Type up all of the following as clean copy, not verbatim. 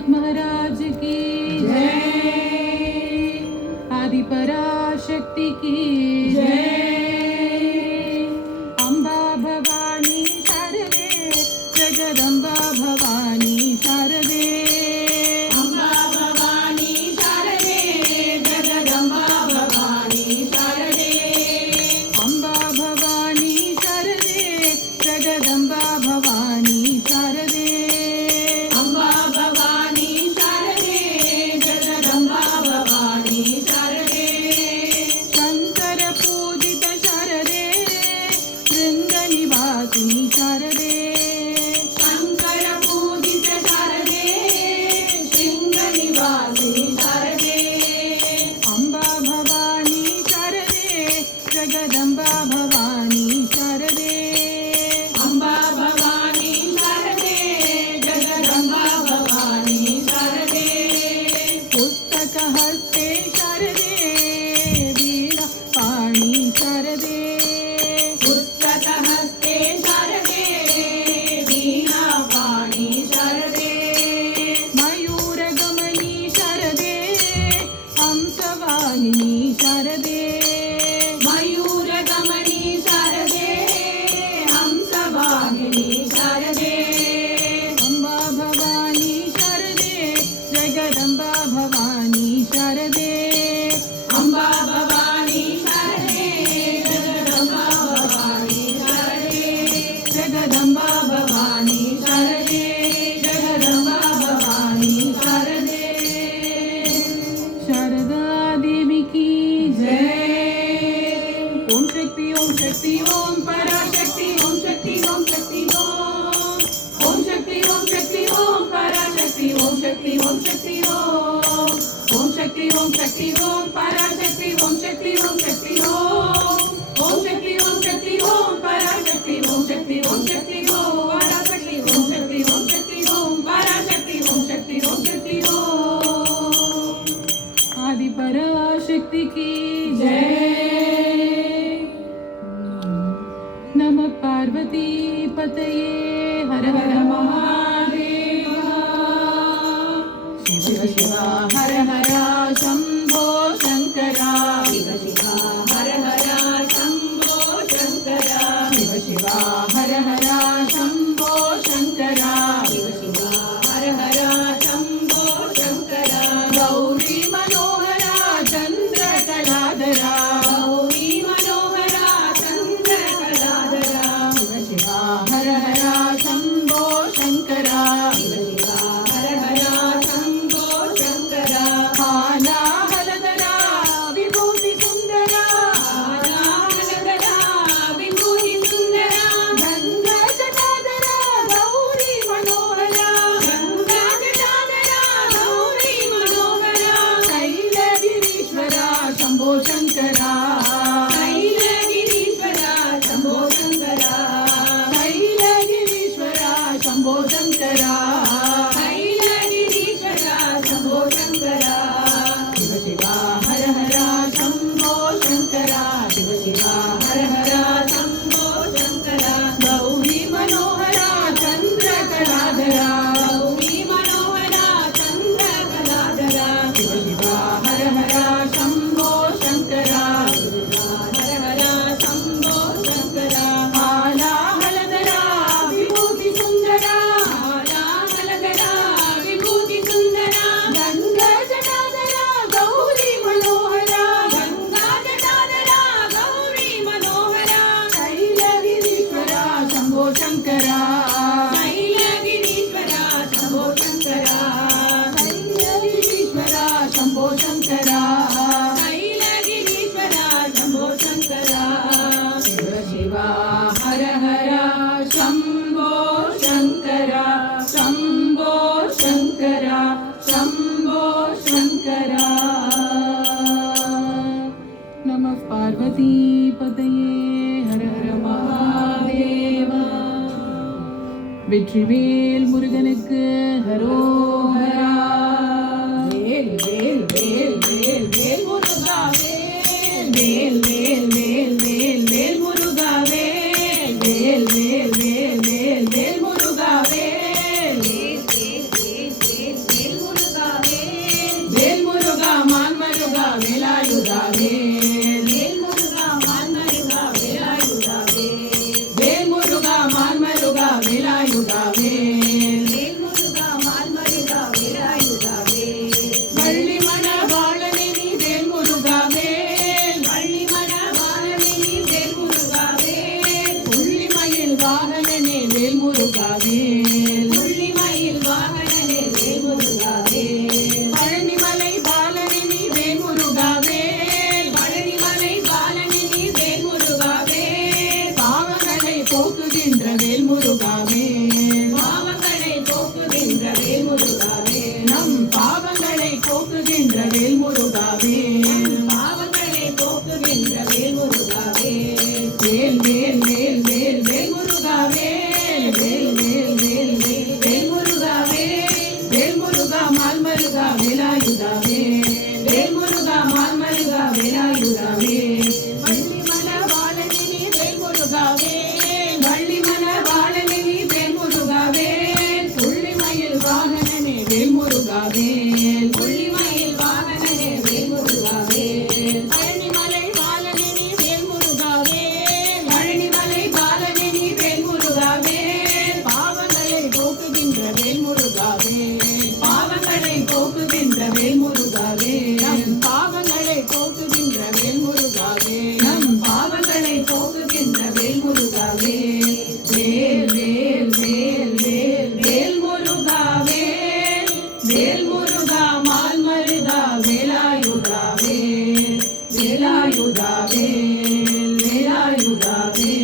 गोरखनाथ महाराज की जय, आदि पराशक्ति की जय। अम्बा भवानी शारदे, जगदम्बा भवानी शारदे, अम्बा भवानी शारदे, जगदम्बा भवानी शारदे, अम्बा भवानी शारदे, जगदम्बा भवानी शारदे, अम्बा भवानी शारदे, जगदम्बा भवानी शारदे, शंकर पूजित शारदे, वृंद निवासिनी शारदे, शंकर पूजित शारदे, शृंग निवासिनी शारदे, अम्बा भवानी शारदे, जगदम्बा भवानी शारदे, अम्बा भवानी शारदे, जगदम्बा भवानी शारदे, पुस्तक हस्ते शारदे, वीणा पाणी शारदे, पुस्तक हस्ते शारदे, वीणा पाणी शारदे, मयूर गमनी शारदे, हंसवाहिनी शारदे, मयूर गमनी शारदे, हंसवाहिनी शारदे, अम्बा भवानी शारदे, जगदम्बा भवानी शारदे, अम्बा भवानी शारदे, जगदम्बा भवानी शारदे, जगदम्बा भवानी शारदे, जगदम्बा भवानी शारदे, शारदा देवी की जय। ओम शक्ति ओम शक्ति ओम पराशक्ति ओम शक्ति ओम शक्ति ओम शक्ति ओम शक्ति ओम पराशक्ति ओम शक्ति ओम शक्ति ओम शक्ति ओम शक्ति ओम पराशक्ति ओम शक्ति ओम शक्ति ओम शक्ति ओम शक्ति ओम पराशक्ति ओम शक्ति ओम शक्ति ओम पराशक्ति ओम शक्ति ओम शक्ति ओम पराशक्ति ओम शक्ति ओम शक्ति ओम आदि पराशक्ति की जय। नमः पार्वती पतये हर हर महादेव शिव शिव हर हर शंभो शंकरा शिव शिव हर हर शंभो शंकरा शिव शिव हर हर शंभो शंकरा शिव शिव हर हर शंभो शंकरा गौरी मनोहरा चंद्र कलाधरा गौरी मनोहरा चंद्र कलाधरा शिव शिव हर हर शंभो शंकरा शिव शिव हर हर शंभो शंकरा हाला हलधरा विभूति सुंदरा हाला हलधरा विभूति सुंदरा गंगा जटाधरा गौरी मनोहरा गंगा जटाधरा गौरी मनोहरा शैलगिरीश्वरा शंभो शंकरा शैलगिरीश्वरा शंभो शंकरा शैलगिरीश्वरा शंभो शंकरा शैलगिरीश्वरा शंभो शंकरा शिव शिवा हर हर शंभो शंकरा शिव शिवा हर हर शंभो शंकरा गौरी मनोहरा चंद्र कलाधरा गौरी मनोहरा चंद्र कलाधरा शिव शिवा हर हर शंभो शंकरा शिव शिवा हर हर शंभो शंकरा हाला हलधरा विभूति सुंदरा हाला हलधरा विभूति सुंदरा गंगा जटाधरा गौरी मनोहरा गंगा जटाधरा गौरी मनोहरा शैलगिरीश्वरा शंभो शंकरा शैलगिरीश्वरा शंभो शंकरा शैलगिरीश्वरा शंभो शंकरा शैलगिरीश्वरा शंभो शंकरा शिव शिवा हर हर शंभो शंकरा शंभो शंकरा शंभो शंकरा नमः पार्वती पतये हर हर महादेव வெற்றிவேல் முருகனுக்கு ஹரோஹரா வேல் வேல் வேல் வேல் வேலாயுதாவே வேல் முருகா மால்மருகா வேலாயுதாவே வள்ளி மணவாளனே வேல் முருகாவே வள்ளி மணவாளனே வேல் முருகாவே துள்ளிமயில் வாகனனே வேல் முருகாவே துள்ளிமயில் வாகனனே வேல் முருகாவே பழனிமலை பாலனே வேல் முருகாவே பழனிமலை பாலனே வேல் முருகாவே பாவங்களை போக்குகின்ற வேல் முருகாவே பாவங்களை போக்குகின்ற வேல் முருகாவே நம் பாவங்களை போக்குகின்ற வேல் முருகாவே நம் பாவங்களை போக்குகின்ற வேல் முருகாவே வேல் வேல் வேல் வேல் வேல் முருகாவே வேல் முருகா மால்மருகா வேலாயுதாவே வேலாயுதாவே வேலாயுதாவே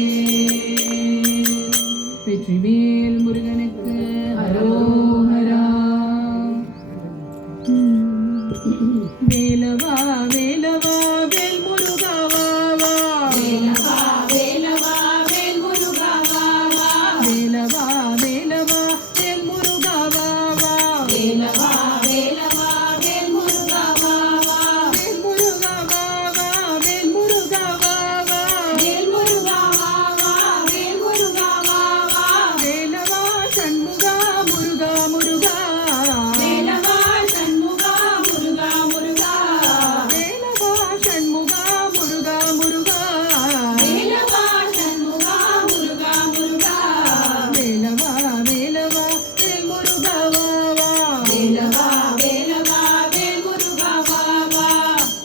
வெற்றிவேல் முருகனுக்கு அரோகரா. வேலவா வேலவா வேல் முருகா வா வா. வேலவா வேலவா வேல் முருகா வா வா. வேலவா வேலவா வேல் முருகா வா வா. வேலவா வேலவா வேல் முருகா வா வா. வேல் முருகா வா வா வேல் முருகா வா வா. வேல் முருகா வா வா வேல் முருகா வா வா. வேலவா சண்முகா முருகா முருகா. வேலவா சண்முகா முருகா முருகா. வேலவா சண்முகா முருகா முருகா. வேலவா சண்முகா முருகா முருகா. வேலவா வேலவா வேல் முருகா வா வா. வேலவா வேலவா வேல் முருகா வா வா.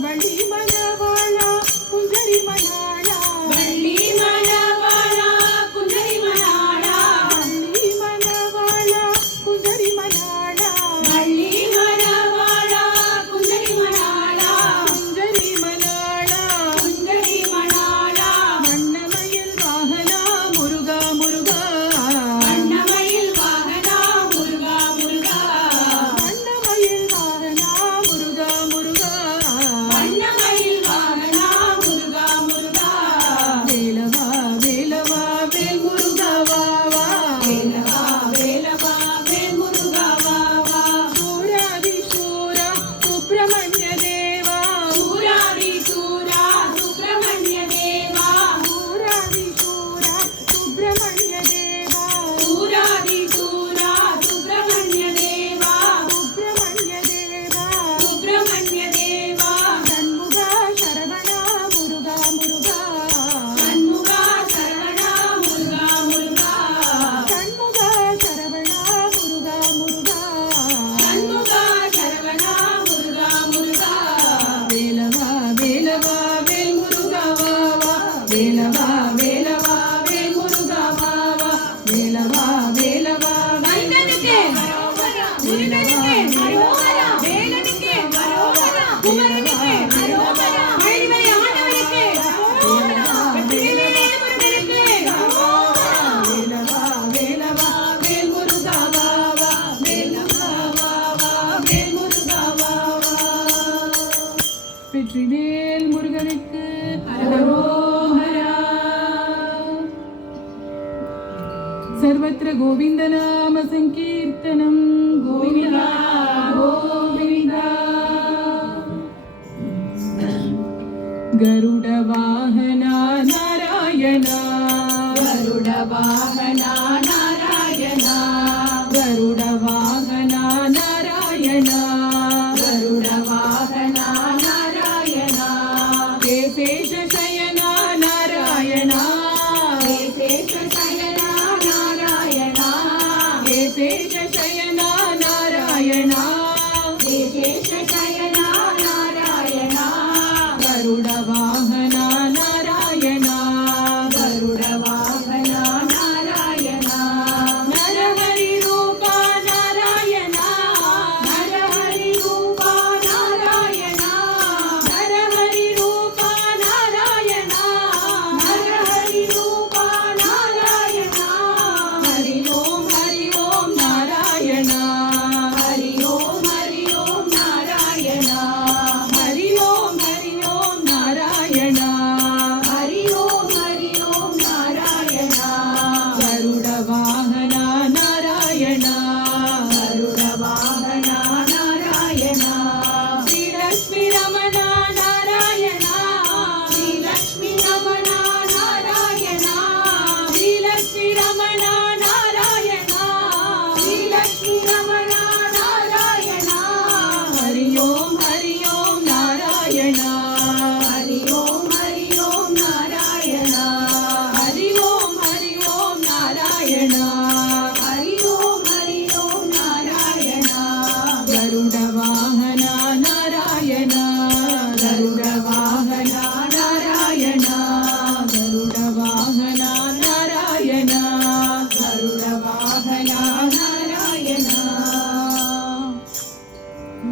வள்ளி மணவாளா குஞ்சரி மணாளா. வள்ளி மணவாளா குஞ்சரி மணாளா. வள்ளி மணவாளா குஞ்சரி மணாளா. வள்ளி மணவாளா குஞ்சரி மணாளா. குஞ்சரி மணாளா. குஞ்சரி மணாளா. வண்ணமயில் வாகனா முருகா முருகா. வண்ணமயில் வாகனா முருகா முருகா. வண்ணமயில் வாகனா முருகா முருகா. வண்ணமயில் வாகனா முருகா முருகா. வேலவா வேலவா வேல் முருகா வா வா. வேலவா வேலவா வேல் முருகா வா வா. சூராதி சூரா சுப்பிரமணிய தேவா. சூராதி சூரா சுப்பிரமணிய தேவா. சூராதி சூரா சுப்பிரமணிய தேவா. சூராதி சூரா சுப்பிரமணிய தேவா. சுப்பிரமணிய தேவா. சுப்பிரமணிய தேவா. சண்முகா சரவணா முருகா முருகா. சண்முகா சரவணா முருகா முருகா. சண்முகா சரவணா முருகா முருகா. சண்முகா சரவணா முருகா முருகா. வேலவா வேலவா வேல் முருகா வா வா. வேலவா வேலவா வேல் முருகா வா வா. வேலவா வேலவா மைந்தனுக்கு அரோகரா. முருகனுக்கு அரோகரா. வேலனுக்கு அரோகரா. குமரனுக்கு அரோகரா. மகிமை ஆண்டவனுக்கு அரோகரா. வெற்றிவேல் முருகனுக்கு அரோகரா. வேலவா வேலவா வேல் முருகா வா வா. வேலவா வா வா வேல் முருகா வா வா. வெற்றிவேல் முருகனுக்கு அரோகரா. सर्वत्र गोविन्दनाम सङ्कीर्तनं गोविन्दा गोविन्दा. गरुडवाहना नारायणा. गरुडवाहना नारायणा. गरुडवाहना नारायणा. गरुडवाहना नारायणा. केशेषशयना नारायणा. केशेषशयना नारायणा. केशेषशयना नारायणा. केशेषशयना नारायणा. गरुडवाहना नारायणा. गरुडवाहना नारायणा.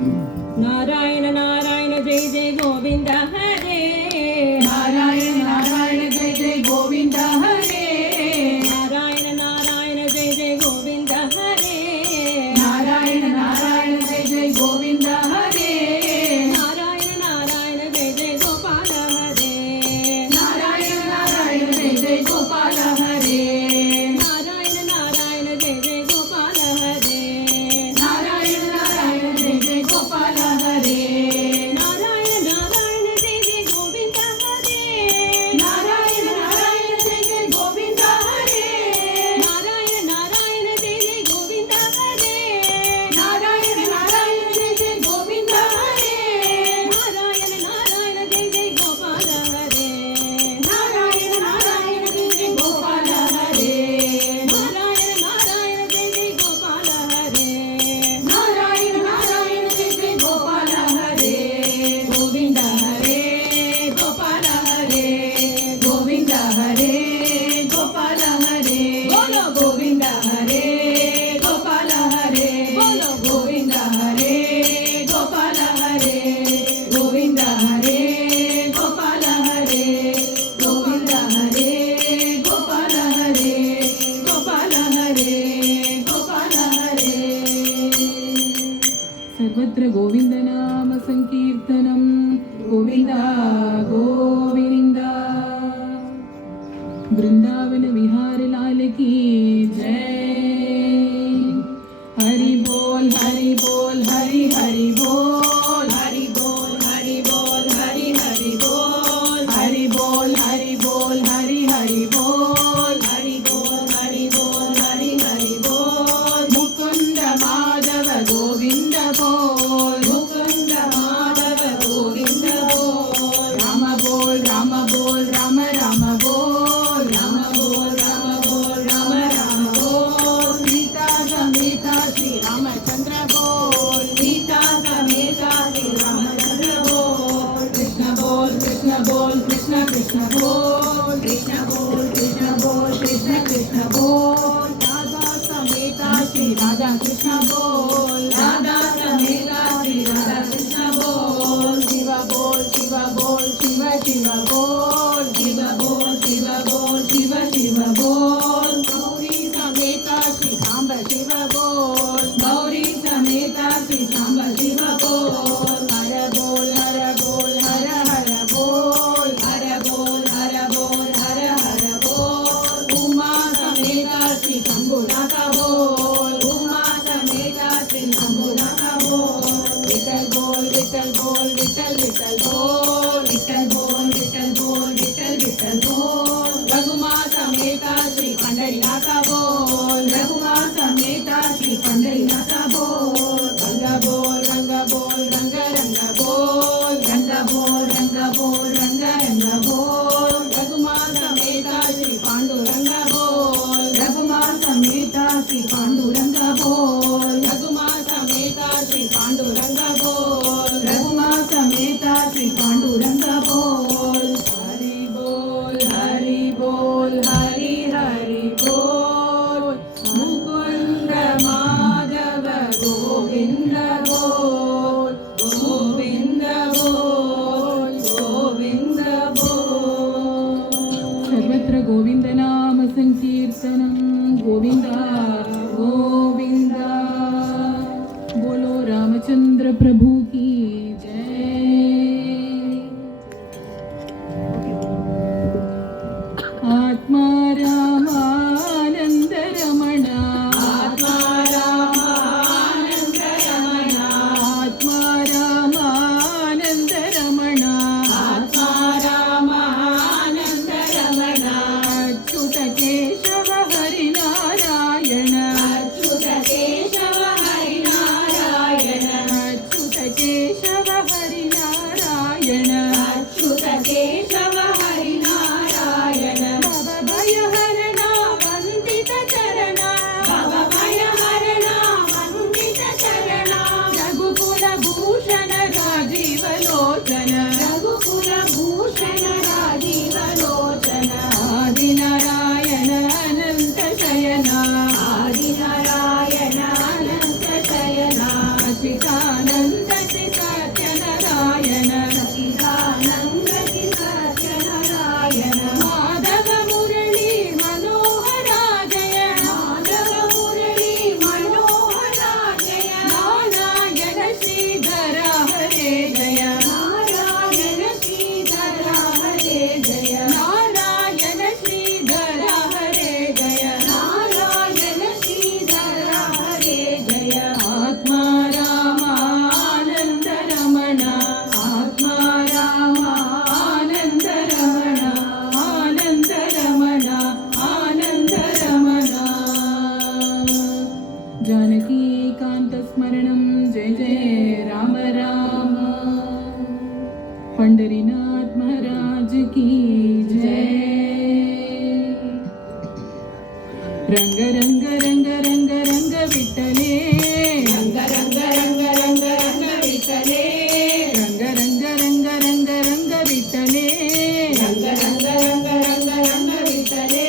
नारायण नारायण जय जय गोविंद हरे नारायण नारायण जय जय गोविंद हरे नारायण नारायण जय जय गोविंद हरे नारायण नारायण जय जय गोविंद हरे नारायण नारायण जय जय गोपाल हरे नारायण नारायण जय जय गोपाल हरे नारायण नारायण जय जय गोपाल हरे नारायण नारायण जय जय गोपाल हरे नारायण नारायण जय जय गोविंद हरे नारायण नारायण जय जय गोविंद हरे नारायण नारायण जय जय गोविंद हरे नारायण नारायण जय जय गोविंद हरे नारायण नारायण जय जय गोपाल हरे नारायण नारायण जय जय गोपाल हरे नारायण नारायण जय जय गोपाल हरे नारायण नारायण जय जय गोपाल हरे गोविंद हरे गोपाल हरे गोविंद हरे गोपाल हरे बोलो गोविंद हरे गोपाल हरे बोलो गोविंद हरे गोपाल हरे गोविंद हरे गोपाल हरे गोविंद हरे गोपाल हरे गोपाल हरे गोपाल हरे सर्वत्र गोविंद नाम संकीर्तनम गोविंद गोविंद वृंदावन विहार लाल की जय हरि बोल हरि बोल हरि हरि बोल हरि बोल हरि बोल हरि हरि बोल हरि बोल हरि बोल हरि हरि बोल हरि बोल हरि बोल हरि हरि बोल मुकुंद माधव गोविंद बोल मुकुंद माधव गोविंद बोल राम बोल राम बोल राम राम बोल राम बोल राम बोल राम राम बोल सीता समेता श्री रामचंद्र बोल सीता समेता श्री रामचंद्र बोल कृष्ण बोल कृष्ण बोल कृष्ण कृष्ण बोल कृष्ण बोल कृष्ण बोल कृष्ण कृष्ण बोल राधा समेता श्री राधा कृष्ण बोल राधा समेता श्री राधा कृष्ण बोल शिव बोल शिव बोल शिव शिव बोल शिव बोल शिव बोल शिव शिव बोल गौरी समेता श्री सांब शिव बोल गौरी समेता श्री सांब शिव बोल हर बोल हर बोल हर हर बोल हर बोल हर बोल हर हर बोल उमा समेता श्री शंभुनाथ बोल उमा समेता श्री शंभुनाथ बोल विठल बोल विठल बोल विठल विठल बोल विठल बोल विठल बोल विठल विठल बोल रघुमा समेता श्री पंढरीनाथ बोल रघुमा समेता श्री पंढरीनाथ बोल रंग बोल रंग बोल रंग रंग बोल रंग बोल रंग बोल रंग रंग बोल रघुमा समेता श्री पांडुरंग बोल रघुमा समेता श्री पांडुरंग बोल रघुमा समेता श्री पांडुरंग बोल रघुमा समेता श्री पांडुरंग बोल हरि बोल हरि बोल हरि हरि बोल मुकुंद माधव गोविंद बोल गोविंद बोल गोविंद बोल सर्वत्र गोविंद नाम संकीर्तनम गोविंद गोविंद बोलो रामचंद्र प्रभु की जय आत्मा रामानंद रमण आत्मा रामानंद रमण आत्मा रामानंद रमण आत्मा रामानंद रमण अच्युत केशव हरि नारायण अच्युत केशव हरि नारायण अच्युत केशव हरि नारायण अच्युत केशव हरि नारायण भव भय हरणा वंदित चरणा भव भय हरणा वंदित चरणा रघुकुल भूषण राजीव लोचन रघुकुल भूषण राजीव लोचन आदि नारायण अनंत शयना आदि नारायण अनंत शयना अच्युतानंद पंढरीनाथ महाराज की जय। रंग रंग रंग रंग रंग विठ्ठले, रंग रंग रंग रंग रंग विठ्ठले, रंग रंग रंग रंग रंग विठ्ठले, रंग रंग रंग रंग रंग विठ्ठले,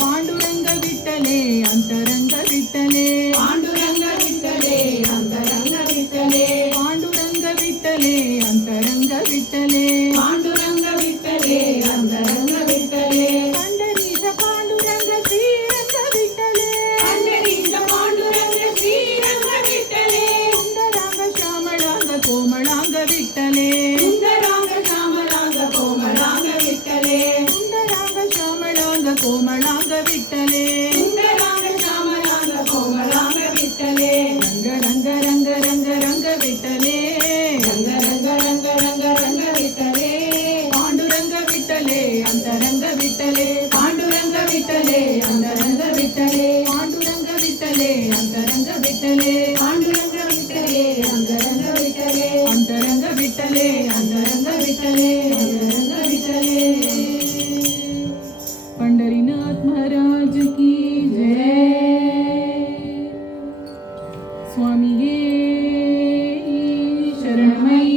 पांडुरंग विठ्ठले अंतरंग विठ्ठले, पांडुरंग विठ्ठले अंतरंग विठ्ठले, पांडुरंग विठ्ठले अंतरंग विठ्ठले, पांडुरंग विठ्ठले अंतरंग विठ्ठले, पंढरीश पांडुरंग श्रीरंग विठ्ठले, पंढरीश पांडुरंग श्रीरंग विठ्ठले, सुंदरांग श्यामळांग कोमळांग विठ्ठले, सुंदरांग श्यामलांग कोमलांग विठ्ठले, सुंदरांग श्यामळांग कोमळांग विठ्ठले, सुंदरांग श्यामलांग कोमलांग विठ्ठले, रंग रंग रंग रंग रंग विठ्ठले, रंग रंग रंग रंग रंग विठ्ठले, पांडुरंग विठ्ठले अंतरंग विठ्ठले, पांडुरंग विठ्ठले अंतरंग विठ्ठले, पांडुरंग विठ्ठले अंतरंग विठ्ठले, पांडुरंग विठ्ठले अंतरंग विठ्ठले, अंतरंग विठ्ठले अंतरंग विठ्ठले, अंतरंग विठ्ठले. पंढरीनाथ महाराज की जय. स्वामीये शरणमय्यप्पा.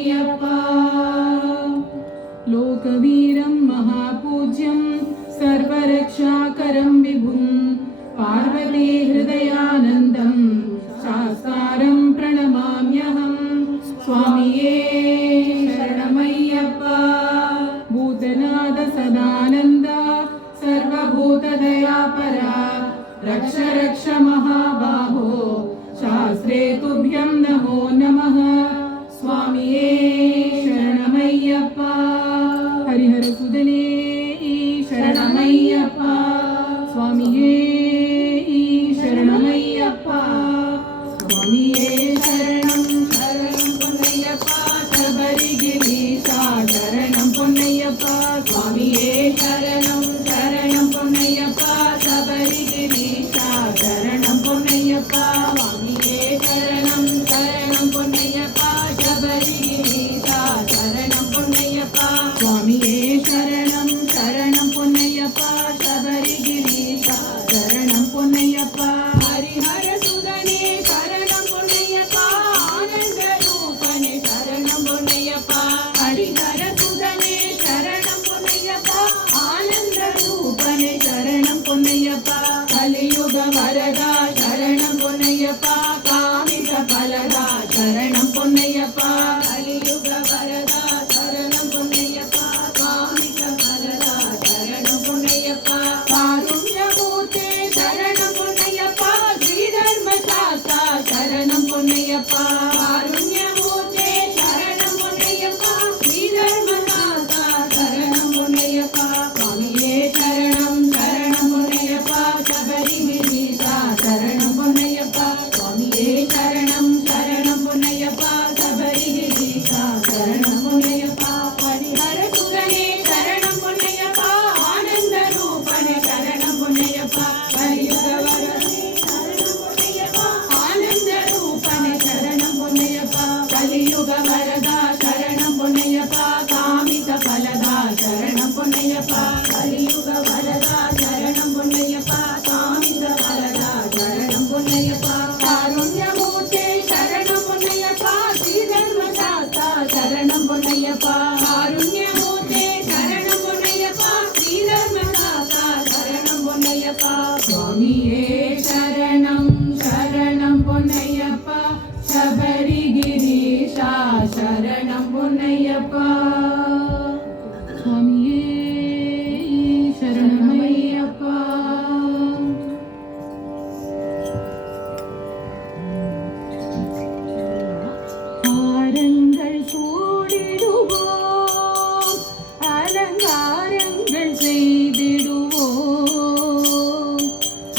लोकवीरं महापूज्यं सर्वरक्षाकरं विभुं पार्वती हृदयानन्दं शास्तारं प्रणमाम्यहं. स्वामिये शरणमय्यप्पा. भूतनाथ सदानन्द सर्वभूतदयापरा रक्ष रक्ष महाबाहो शास्त्रे तुभ्यं नमो नमः. स्वामिये शरणमय्यप्पा. हरिहर सुदने शरणमय्यप्पा. स्वामिये शरणमय्यप्पा. स्वामिये शरणं शरणं பொன்னையப்பா. शबरिगिरीशा शरणं பொன்னையப்பா. स्वामिये शरणं शरणं பொன்னையப்பா. शबरिगिरीशा शरणं பொன்னையப்பா. स्वामिये शरणं शरणं பொன்னையப்பா. शबरिगिरीशा शरणं பொன்னையப்பா. स्वामिये शरणं शरणं பொன்னையப்பா. शबरिगिरीशा शरणं பொன்னையப்பா. हरिहर सुदने शरणं பொன்னையப்பா. आनंद रूपने शरणं பொன்னையப்பா. हरिहर सुदने शरणं பொன்னையப்பா. आनंद रूपने शरणं பொன்னையப்பா. कलियुग वरदा शरणं பொன்னையப்பா. कामित फलदा शरणं பொன்னையப்பா. कलियुग वरदा शरणं பொன்னையப்பா. कामित फलदा शरणं பொன்னையப்பா. कारुण्यमूर्ते शरणं பொன்னையப்பா. श्रीधर्मशास्त्रा शरणं பொன்னையப்பா. कारुण्यमूर्ते शरणं பொன்னையப்பா. श्रीधर्मशास्त्रा शरणं பொன்னையப்பா. स्वामिये शरणं शरणं பொன்னையப்பா. शबरिगिरीशा शरणं பொன்னையப்பா. स्वामिये शरणं शरणं பொன்னையப்பா. शबरिगिरीशा शरणं பொன்னையப்பா. हरिहर सुदने शरणं பொன்னையப்பா. आनंद रूपने शरणं பொன்னையப்பா. कलियुग वरदे शरणं பொன்னையப்பா. आनंद रूपने शरणं பொன்னையப்பா. कलियुग वरदा शरणं பொன்னையப்பா. कामित फलदा शरणं பொன்னையப்பா. कलियुग वरदा शरणं பொன்னையப்பா. कामित फलदा शरणं பொன்னையப்பா. कारुण्यमूर्ते शरणं பொன்னையப்பா. श्रीधर्मशास्त्रा शरणं பொன்னையப்பா. कारुण्यमूर्ते शरणं பொன்னையப்பா. श्रीधर्मशास्त्रा शरणं பொன்னையப்பா. स्वामिये शरणं शरणं பொன்னையப்பா. शबरिगिरीशा शरणं பொன்னையப்பா. स्वामिये शरणमय्यप्पा. ஆரங்கள் சூடிடுவோம், அலங்காரங்கள் செய்திடுவோம்.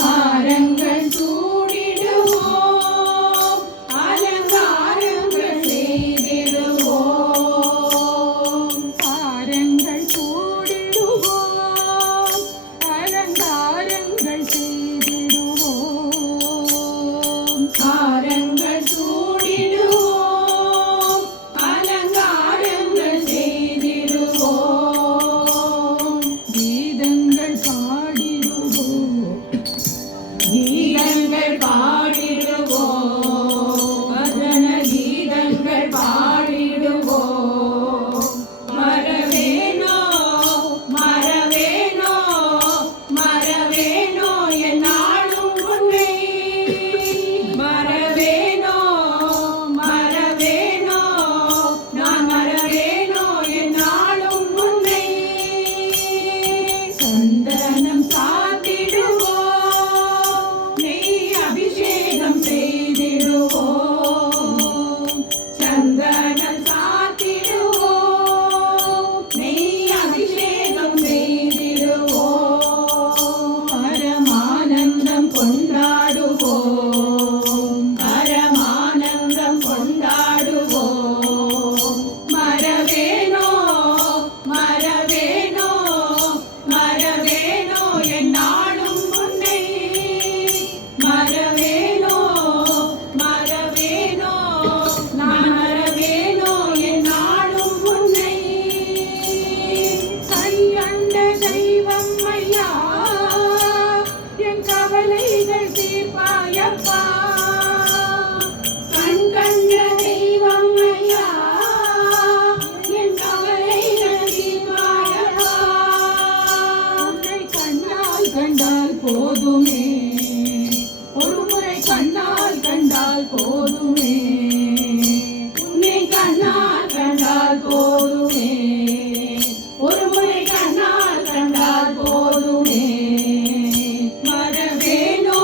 ஆரங்கள் சூடிடுவோம், அலங்காரங்கள் செய்திடுவோம். கண்டால் போதுமே, ஒரு முறை கண்ணால் கண்டால் போதுமே. மறவேனோ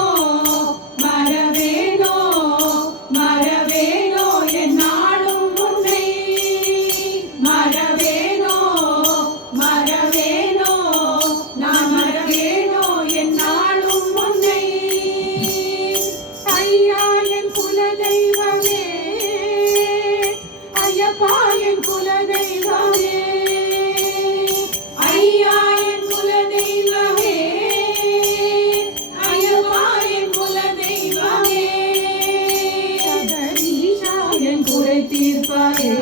மறவேனோ மறவேனோ என்னாலும் உன்னை, மறவேனோ மறவேனோ நான் மறவேனோ என்னாலும் உன்னை. ஐயா என் குலதெய்வமே, ஐயப்பா என் குலதெய்வமே, ஐயா என் குலதெய்வமே, ஐயப்பா என் குலதெய்வமே. சபரீஷா என் குறை தீர்ப்பாயே,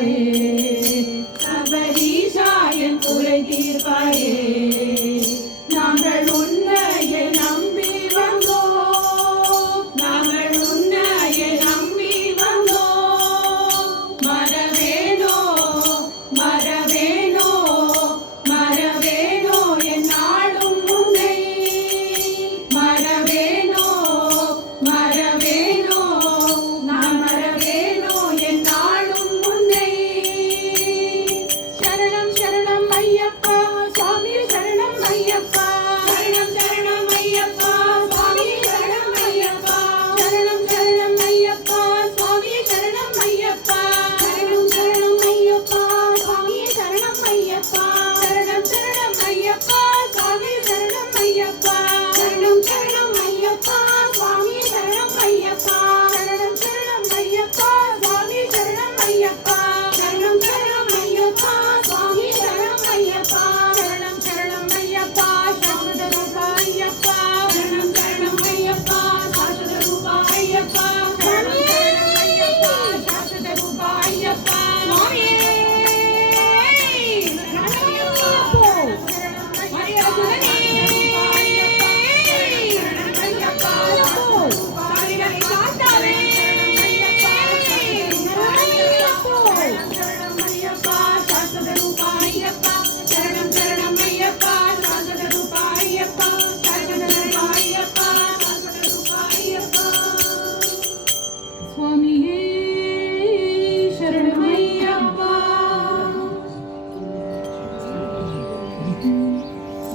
சபரீஷா என் குறை தீர்ப்பாயே. நாங்கள் உன்னையே நம்பி வந்தோம், நாங்கள் உன்னையே நம்பி வந்தோம். மறவேனோ மறவேனோ மறவேனோ என்னாலும் உன்னை, மறவேனோ மறவேனோ நான் மறவேனோ என்னாலும் உன்னை. சரணம் சரணம் ஐயப்பா சுவாமி சரணம் ஐயப்பா, சரணம் சரணம் ஐயப்பா சுவாமி சரணம் ஐயப்பா, சரணம் சரணம் ஐயப்பா சுவாமி சரணம் ஐயப்பா, சரணம் சரணம் ஐயப்பா சுவாமி சரணம் ஐயப்பா, சரணம் சரணம் ஐயப்பா சுவாமி சரணம் ஐயப்பா, சரணம் சரணம் ஐயப்பா சுவாமி சரணம் ஐயப்பா, சரணம் சரணம் ஐயப்பா சுவாமி சரணம் ஐயப்பா, சரணம் சரணம் ஐயப்பா சுவாமி சரணம் ஐயப்பா, சரணம் சரணம் ஐயப்பா சாஸ்வத ரூபா ஐயப்பா, சரணம் சரணம் ஐயப்பா சாஸ்வத ரூபா ஐயப்பா, சரணம் சரணம் ஐயப்பா சாஸ்வத ரூபா ஐயப்பா. சுவாமியே சரணமையப்பா.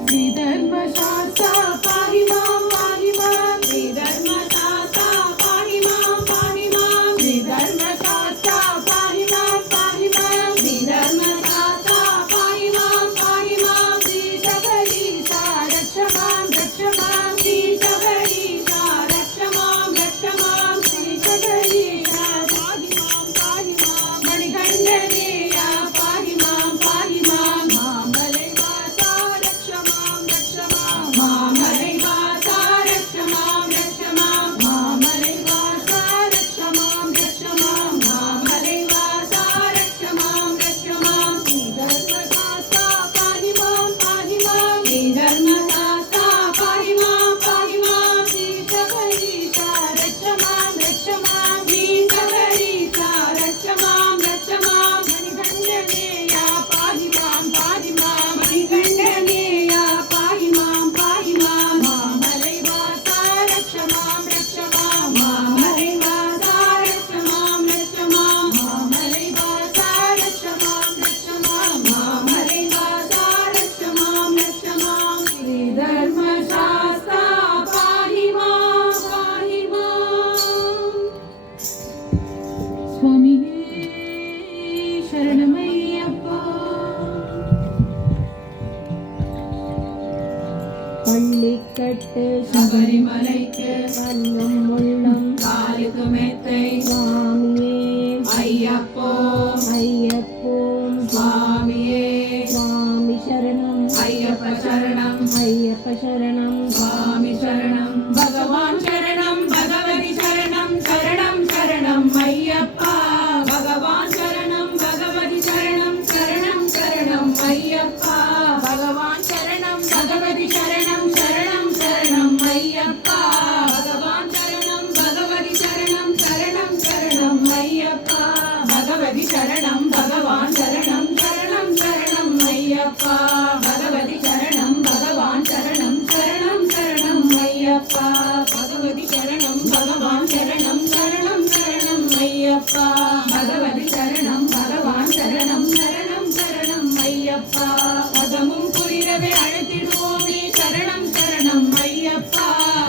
ஸ்ரீ தர்மசாஸ்தா பாஹி மாம் பாஹி மாம், ஸ்ரீ தர்மசாஸ்தா பாஹி மாம் பாஹி மாம், ஸ்ரீ தர்மசாஸ்தா பாஹி மாம் பாஹி மாம், ஸ்ரீ தர்மசாஸ்தா பாஹி மாம் பாஹி மாம், ஸ்ரீ சபரீஷா ரக்ஷ மாம் ரக்ஷ மாம், ஸ்ரீ சபரீஷா ரக்ஷ மாம் ரக்ஷ மாம், ஸ்ரீ சபரீஷா பாஹி மாம் மணிகண்டனேயா பாஹி மாம் மாமலை வாசா ரக்ஷ மாம் மாமலை வாசா ரக்ஷ மாம் மாமலை வாசா ரக்ஷ மாம் மாமலை வாசா ரக்ஷ மாம் ஸ்ரீ தர்மசாஸ்தா பாஹி மாம் ஸ்ரீ தர்மசாஸ்தா பாஹி மாம் ஸ்ரீ சபரீஷா ரக்ஷ மாம் ஸ்ரீ சபரீஷா ரக்ஷ மாம் மணிகண்டனேயா பாஹி மாம் மணிகண்டனேயா பாஹி மாம் மாமலை வாசா ரக்ஷ மாம் மாமலை வாசா ரக்ஷ மாம் மாமலை வாசா ரக்ஷ மாம் மாமலை வாசா ரக்ஷ மாம் ஸ்ரீ தர்மசாஸ்தா பாஹி மாம் சுவாமியே சரணமையப்பா. பள்ளிக்கட்டு சபரிமலைக்கு கல்லும் முள்ளும் காலுக்கு மெத்தை சுவாமியே ஐயப்போ ஐயப்போம் சுவாமியே, சுவாமி சரணம் ஐயப்ப சரணம் ஐயப்ப சரணம் சுவாமி சரணம், பகவான் சரணம் பகவதி சரணம் சரணம் சரணம் ஐயப்பா, பகவான் சரணம் பகவதி சரணம் சரணம் சரணம் ஐயப்பா, பகவான் சரணம் பகவதி சரணம் சரணம் சரணம் ஐயப்பா, பகவான் சரணம் பகவதி சரணம் சரணம் சரணம் ஐயப்பா, பகவதி சரணம் பகவான் சரணம் சரணம் சரணம் ஐயப்பா, பகவதி சரணம் பகவான் சரணம் சரணம் சரணம் ஐயப்பா, பகவதி சரணம் பகவான் சரணம் சரணம் சரணம் ஐயப்பா, பகவதி சரணம் பகவான் சரணம் சரணம் ஐயப்பா அகமும் புரிரவே அழைத்திடுவோமே சரணம் சரணம் ஐயப்பா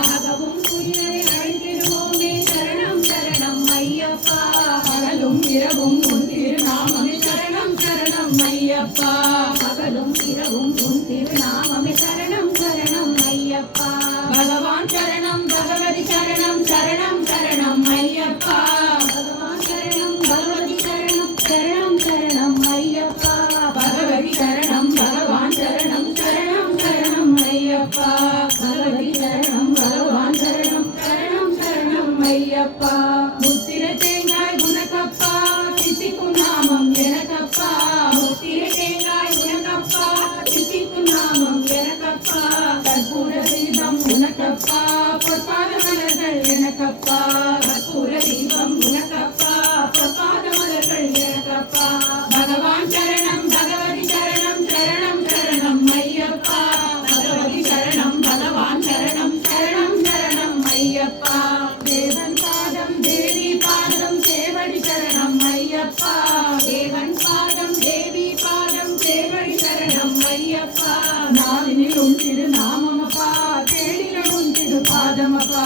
அகமும் புரிரவே அழைத்திடுவோமே சரணம் சரணம் ஐயப்பா பகலும் இரவும் உன் திருநாமமே சரணம் சரணம் ஐயப்பா பகலும் இரவும் உன் திருநாமமே சரணம் சரணம் ஐயப்பா பகவான் சரணம் பகவதி சரணம் சரணம் சரணம் ஐயப்பா பகவான் சரணம் பகவதி சரணம் சரணம் சரணம் ஐயப்பா பகவதி சரணம் பகவான் சரணம் சரணம் சரணம் ஐயப்பா பகவதி சரணம் பகவான் சரணம் சரணம் சரணம் ஐயப்பா முத்திர தேங்காய் உனக்கப்பா தித்திக்கும் நாமம் எனக்கப்பா முத்திர தேங்காய் உனக்கப்பா தித்திக்கும் நாமம் எனக்கப்பா கற்பூர தீபம் உனக்கப்பா பொற்பாத மலர்கள் எனக்கப்பா கற்பூர தீபம் உனக்கப்பா பொற்பாத மலர்கள் எனக்கப்பா பகவான் சரணம் பகவதி சரணம் சரணம் சரணம் ஐயப்பா பகவதி சரணம் பகவான் சரணம் சரணம் சரணம் ஐயப்பா தேவன் பாதம் தேவி பாதம் சேவடி சரணம் ஐயப்பா தேவன் பாதம் தேவி பாதம் சேவடி சரணம் ஐயப்பா நாவினில் உன் திருநாமமப்பா தேடினில் உன் திருப்பாதமப்பா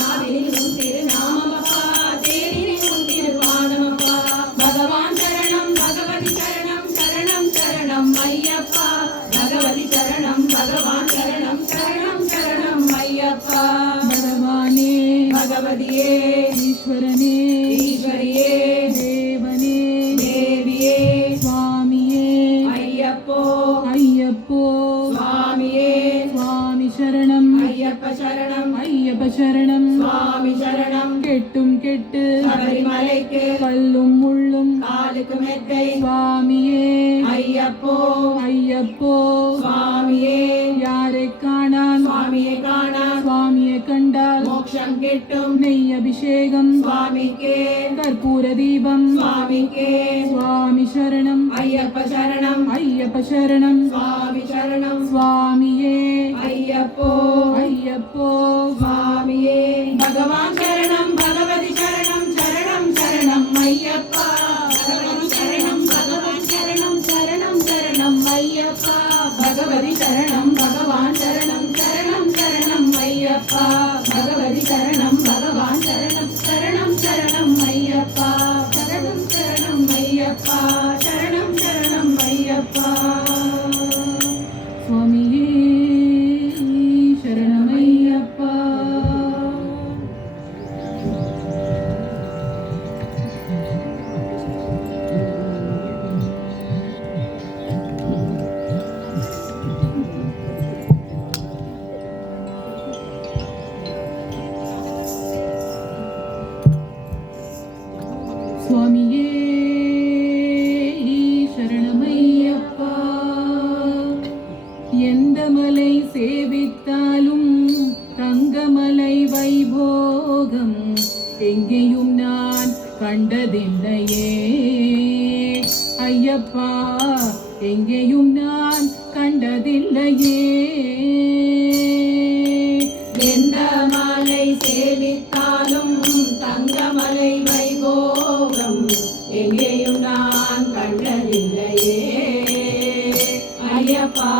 நாவினில் உன் திருநாமமப்பா தேடினில் உன் திருப்பாதமப்பா பகவான் சரணம் பகவதி சரணம் சரணம் சரணம் ஐயப்பா பகவதி சரணம் பகவான் சரணம் சரணம் சரணம் ஐயப்பா பகவானே பகவதியே ஈஸ்வரனே ஈஸ்வரியே தேவனே தேவியே சுவாமியே ஐயப்போ ஐயப்போ சுவாமியே சுவாமி சரணம் ஐயப்ப சரணம் ஐயப்ப சரணம் சுவாமி சரணம் கெட்டும் கெட்டு சபரிமலைக்கு கல்லும் முள்ளும் காலுக்கு மெத்தை சுவாமியே ஐயப்போ ஐயப்போ சுவாமியே யாரை காணான் சுவாமியை காணான் சுவாமியை கண்டால் மோட்சம் கிட்டும் நெய் அபிஷேகம் சுவாமிக்கே கற்பூர தீபம் சுவாமிக்கே சுவாமி சரணம் ஐயப்ப சரணம் ஐயப்ப சரணம் சுவாமி சரணம் சுவாமியே ஐயப்போ ஐயப்போ சுவாமியே பகவான் சரணம் பகவதி சரணம் சரணம் சரணம் ஐயப்பா பகவதி சரணம் பகவான் சரணம் சரணம் சரணம் ஐயப்பா பகவதி சரணம் பகவான் சரணம் சரணம் சரணம் ஐயப்பா பகவதி சரணம் பகவான் சரணம் சரணம் சரணம் ஐயப்பா சரணம் சரணம் ஐயப்பா சரணம் சரணம் ஐயப்பா சுவாமியே சரணம் ஐயப்பா சுவாமியே சரணமையப்பா எந்த மலை சேவித்தாலும் தங்கமலை வைபோகம் எங்கேயும் நான் கண்டதில்லையே ஐயப்பா எங்கேயும் நான் கண்டதில்லையே எந்த மலை சேவித்தாலும் தங்கமலை வைபோகம் எங்கேயும் நான் கண்டதில்லையே ஐயப்பா